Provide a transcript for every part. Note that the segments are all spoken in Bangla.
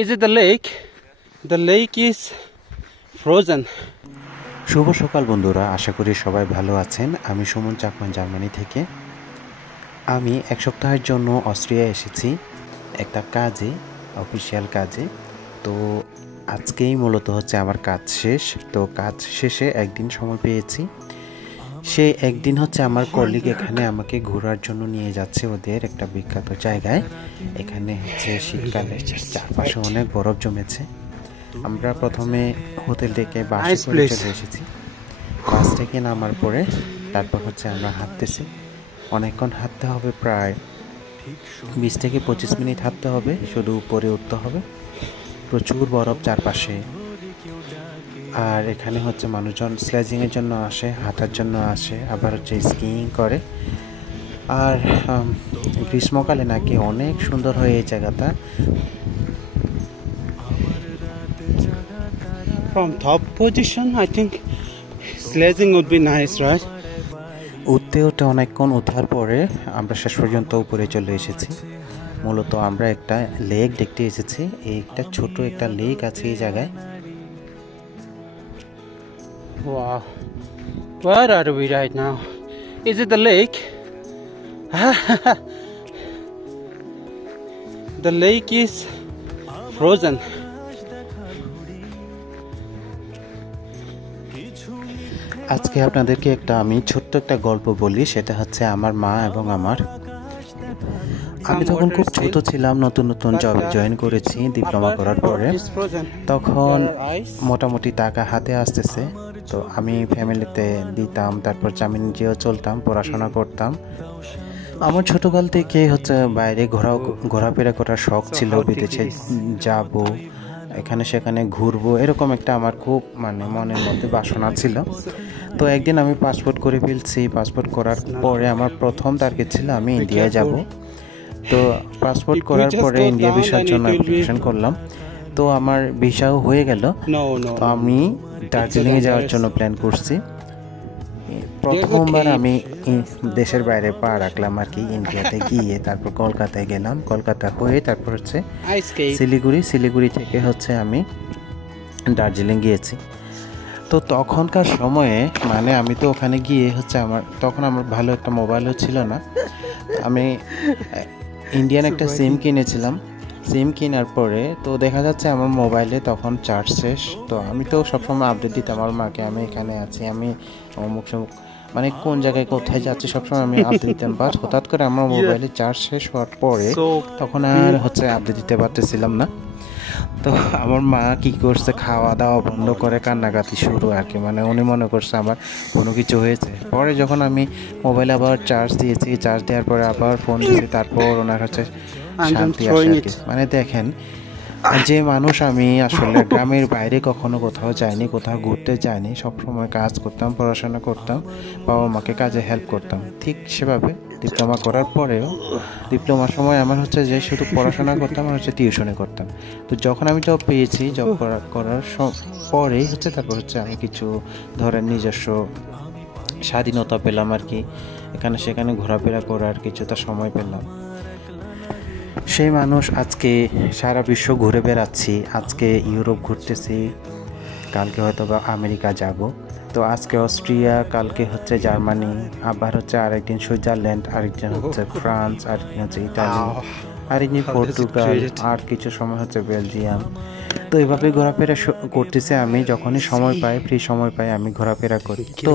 Is it the lake? The lake is frozen. শুভ সকাল বন্ধুরা, আশা করি সবাই ভালো আছেন। আমি সুমন চাকমান, জার্মানি থেকে। আমি এক সপ্তাহের জন্য অস্ট্রিয়া এসেছি একটা কাজে, অফিসিয়াল কাজে। তো আজকেই মূলত হচ্ছে আমার কাজ শেষ। তো কাজ শেষে একদিন সময় পেয়েছি। সেই একদিন হচ্ছে আমার কলিগ এখানে আমাকে ঘোরার জন্য নিয়ে যাচ্ছে ওদের একটা বিখ্যাত জায়গায়। এখানে হচ্ছে শীতকালে চারপাশে অনেক বরফ জমেছে। আমরা প্রথমে হোটেল থেকে বাসে করে চলে এসেছি। বাস থেকে নামার পরে তারপর হচ্ছে আমরা হাঁটতেছি। অনেকক্ষণ হাঁটতে হবে, প্রায় 20 থেকে 25 মিনিট হাঁটতে হবে, শুধু উপরে উঠতে হবে। প্রচুর বরফ চারপাশে। আর এখানে হচ্ছে মানুষজন স্লেজিংয়ের জন্য আসে, হাঁটার জন্য আসে, আবার হচ্ছে স্কিইং করে। আর গ্রীষ্মকালে নাকি অনেক সুন্দর হয় এই জায়গাটা। From top position, I think sledging would be nice, right? উঠতে উঠতে অনেকক্ষণ ওঠার পরে আমরা শেষ পর্যন্ত উপরে চলে এসেছি। মূলত আমরা একটা লেক দেখতে এসেছি। একটা ছোট একটা লেক আছে এই জায়গায়। Wow. Where are we right now? Is it the lake? The lake is frozen. আজকে আপনাদেরকে আমি ছোট্ট একটা গল্প বলি। সেটা হচ্ছে আমার মা এবং আমার। আমি তখন খুব ছোট ছিলাম, নতুন জবে জয়েন করেছি ডিপ্লোমা করার পরে। তখন মোটামুটি টাকা হাতে আসতেছে। তো আমি ফ্যামিলিতে দিতাম, তারপর আমি নিজেও চলতাম, পড়াশোনা করতাম। আমার ছোটকাল থেকে হচ্ছে বাইরে ঘোরাফেরা করার শখ ছিল। বিদেশে যাব, এখানে সেখানে ঘুরবো, এরকম একটা আমার খুব মনের মধ্যে বাসনা ছিল। তো একদিন আমি পাসপোর্ট করে ফেলছি। পাসপোর্ট করার পরে আমার প্রথম টার্গেট ছিল আমি ইন্ডিয়ায় যাব। তো পাসপোর্ট করার পরে ইন্ডিয়া ভিসার জন্য অ্যাপ্লিকেশন করলাম। তো আমার ভিসাও হয়ে গেল। তো আমি দার্জিলিংয়ে যাওয়ার জন্য প্ল্যান করছি। প্রথমবার আমি দেশের বাইরে পা রাখলাম আর কি, ইন্ডিয়াতে গিয়ে। তারপর কলকাতায় গেলাম, কলকাতা হয়ে তারপর হচ্ছে শিলিগুড়ি থেকে হচ্ছে আমি দার্জিলিং গিয়েছি। তো তখনকার সময়ে আমি তো ওখানে গিয়ে হচ্ছে তখন আমার ভালো একটা মোবাইলও ছিল না। আমি ইন্ডিয়ান একটা সিম কিনেছিলাম। সিম কেনার পরে তো দেখা যাচ্ছে আমার মোবাইলে তখন চার্জ শেষ। তো আমি তো সবসময় আপডেট দিতাম আমার মাকে, আমি এখানে আছি, আমি অমুক কোন জায়গায় কোথায় যাচ্ছি সবসময় আমি আপডেট দিতাম। বাট হঠাৎ করে আমার মোবাইলে চার্জ শেষ হওয়ার পরে তখন আর হচ্ছে আপডেট দিতে পারতেছিলাম না। তো আমার মা কি করছে, খাওয়া দাওয়া বন্ধ করে কান্নাকাটি শুরু আর কি। উনি মনে করছে আমার কোনো কিছু হয়েছে। পরে যখন আমি মোবাইলে আবার চার্জ দিয়েছি, চার্জ দেওয়ার পরে আবার ফোন দিয়েছি, তারপর ওনার কাছে শান্তি আসে আর কি। দেখেন, যে মানুষ, আমি আসলে গ্রামের বাইরে কখনো কোথাও যাইনি, কোথাও ঘুরতে যাইনি, সবসময় কাজ করতাম, পড়াশোনা করতাম, বাবা মাকে কাজে হেল্প করতাম। ঠিক সেভাবে ডিপ্লোমা করার পরেও ডিপ্লোমার সময় আমার হচ্ছে যে শুধু পড়াশোনা করতাম আর হচ্ছে টিউশনে করতাম। তো যখন আমি জব পেয়েছি, জব করার পরেই হচ্ছে তারপর হচ্ছে আমি কিছু ধরেন নিজস্ব স্বাধীনতা পেলাম আর কি। এখানে সেখানে ঘোরাফেরা করার কিছুটা সময় পেলাম। সেই মানুষ আজকে সারা বিশ্ব ঘুরে বেড়াচ্ছি। আজকে ইউরোপ ঘুরতেছি, কালকে হয়তো বা আমেরিকা যাব। তো আজকে অস্ট্রিয়া, কালকে হচ্ছে জার্মানি, আবার হচ্ছে আরেকদিন সুইজারল্যান্ড, আরেকদিন হচ্ছে ফ্রান্স, আরেকদিন হচ্ছে ইতালি, আরেকদিন পর্তুগাল, আর কিছু সময় হচ্ছে বেলজিয়াম। তো এইভাবে ঘোরাফেরা করতেছে। আমি যখনই সময় পাই, ফ্রি সময় পাই, আমি ঘোরাফেরা করি। তো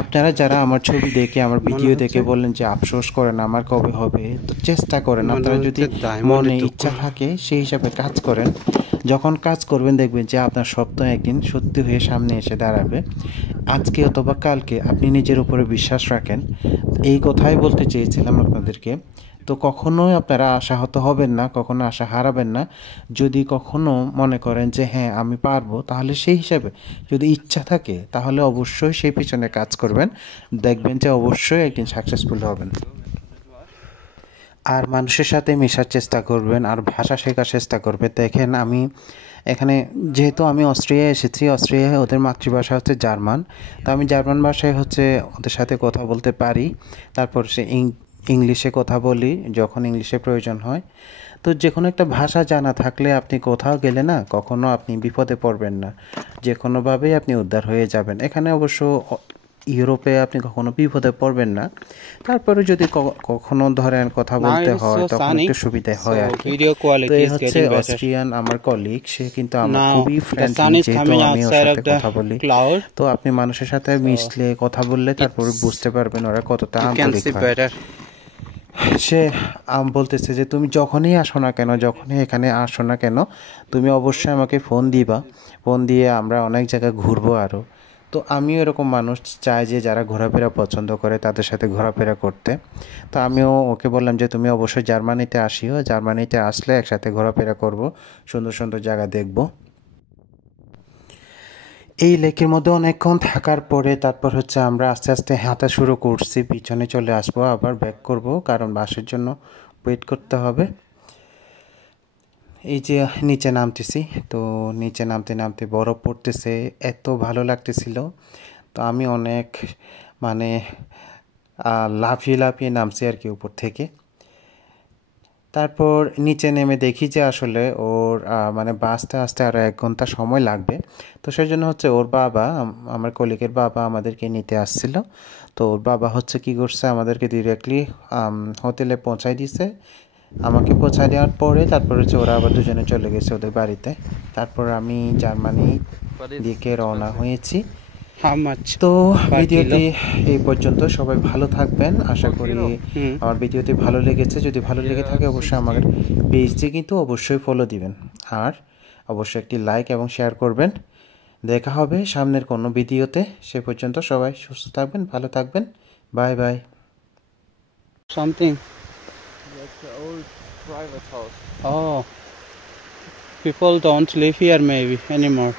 আপনারা যারা আমার ছবি দেখে, আমার ভিডিও দেখে বলেন যে আফসোস করেন আমার কবে হবে, তো চেষ্টা করেন। আপনারা যদি মনে ইচ্ছা থাকে সেই হিসাবে কাজ করেন। যখন কাজ করবেন দেখবেন যে আপনার স্বপ্ন একদিন সত্যি হয়ে সামনে এসে দাঁড়াবে। আজকে অথবা কালকে আপনি নিজের উপরে বিশ্বাস রাখেন। এই কথাই বলতে চেয়েছিলাম আপনাদেরকে। তো কখনোই আপনারা আশাহত হবেন না, কখনো আশা হারাবেন না। যদি কখনো মনে করেন যে হ্যাঁ আমি পারবো, তাহলে সেই হিসাবে যদি ইচ্ছা থাকে তাহলে অবশ্যই সেই পিছনে কাজ করবেন। দেখবেন যে অবশ্যই একদিন সাকসেসফুল হবেন। আর মানুষের সাথে মেশার চেষ্টা করবেন, আর ভাষা শেখার চেষ্টা করবেন। দেখেন, আমি এখানে যেহেতু আমি অস্ট্রিয়ায় এসেছি, অস্ট্রিয়ায় ওদের মাতৃভাষা হচ্ছে জার্মান। তো আমি জার্মান ভাষায় হচ্ছে ওদের সাথে কথা বলতে পারি। তারপর সে ইংলিশে কথা বলি যখন ইংলিশে প্রয়োজন হয়। তো যে কোনো একটা ভাষা জানা থাকলে আপনি কোথাও গেলে না কখনো আপনি বিপদে পড়বেন না, যে কোনোভাবেই আপনি উদ্ধার হয়ে যাবেন। এখানে অবশ্য ইউরোপে আপনি কখনো বিপদে পড়বেন না, তারপরে যদি কখনো ধরেন কথা বলতে হয় তখন একটু সুবিধা হয় আর কি। তো এই হচ্ছে অস্ট্রিয়ান আমার কলিগ, সে কিন্তু আমার খুবই ফ্রেন্ডলি, যেহেতু আমি ওর সাথে কথা বলি। তো আপনি মানুষের সাথে মিশলে কথা বললে তারপরে বুঝতে পারবেন ওরা কতটা আন্তরিক হয়। সে বলতেছে যে তুমি যখনই আসো না কেন, যখনই এখানে আসো না কেন, তুমি অবশ্যই আমাকে ফোন দিবা, ফোন দিয়ে আমরা অনেক জায়গায় ঘুরবো আরও। তো আমিও এরকম মানুষ চাই যে যারা ঘোরাফেরা পছন্দ করে তাদের সাথে ঘোরাফেরা করতে। তো আমিও ওকে বললাম যে তুমি অবশ্যই জার্মানিতে আসিও, জার্মানিতে আসলে একসাথে ঘোরাফেরা করব, সুন্দর সুন্দর জায়গা দেখব। এই লেকের মধ্যে অনেকক্ষণ থাকার পরে তারপর হচ্ছে আমরা আস্তে আস্তে হাঁটা শুরু করছি, পিছনে চলে আসবো, আবার ব্যাক করব কারণ বাসের জন্য ওয়েট করতে হবে। এই যে নিচে নামতেছি, তো নিচে নামতে নামতে বরফ পড়তেছে, এত ভালো লাগতেছিল। তো আমি অনেক মানে লাফিয়ে লাফিয়ে নামছি আর কি উপর থেকে। তারপর নিচে নেমে দেখি যে আসলে ওর মানে বাসটা আসতে আরও 1 ঘন্টা সময় লাগবে। তো সেই জন্য হচ্ছে ওর বাবা, আমার কলিগের বাবা আমাদেরকে নিতে আসছিল। তো ওর বাবা হচ্ছে কী করছে, আমাদেরকে ডিরেক্টলি হোটেলে পৌঁছায় দিছে। আমাকে পৌঁছায় দেওয়ার পরে তারপর হচ্ছে ওরা আবার দুজনে চলে গেছে ওদের বাড়িতে। তারপর আমি জার্মানি দিকে রওনা হয়েছি। তো ভিডিওটি এই পর্যন্ত, সবাই ভালো থাকবেন। আশা করি আমার ভিডিওটি ভালো লেগেছে। যদি ভালো লেগে থাকে অবশ্যই আমার পেজটি কিন্তু অবশ্যই ফলো দিবেন, আর অবশ্যই একটি লাইক এবং শেয়ার করবেন। দেখা হবে সামনের কোনো ভিডিওতে। সে পর্যন্ত সবাই সুস্থ থাকবেন, ভালো থাকবেন। Bye bye. Something. That's an old private house. Oh, people don't live here maybe anymore.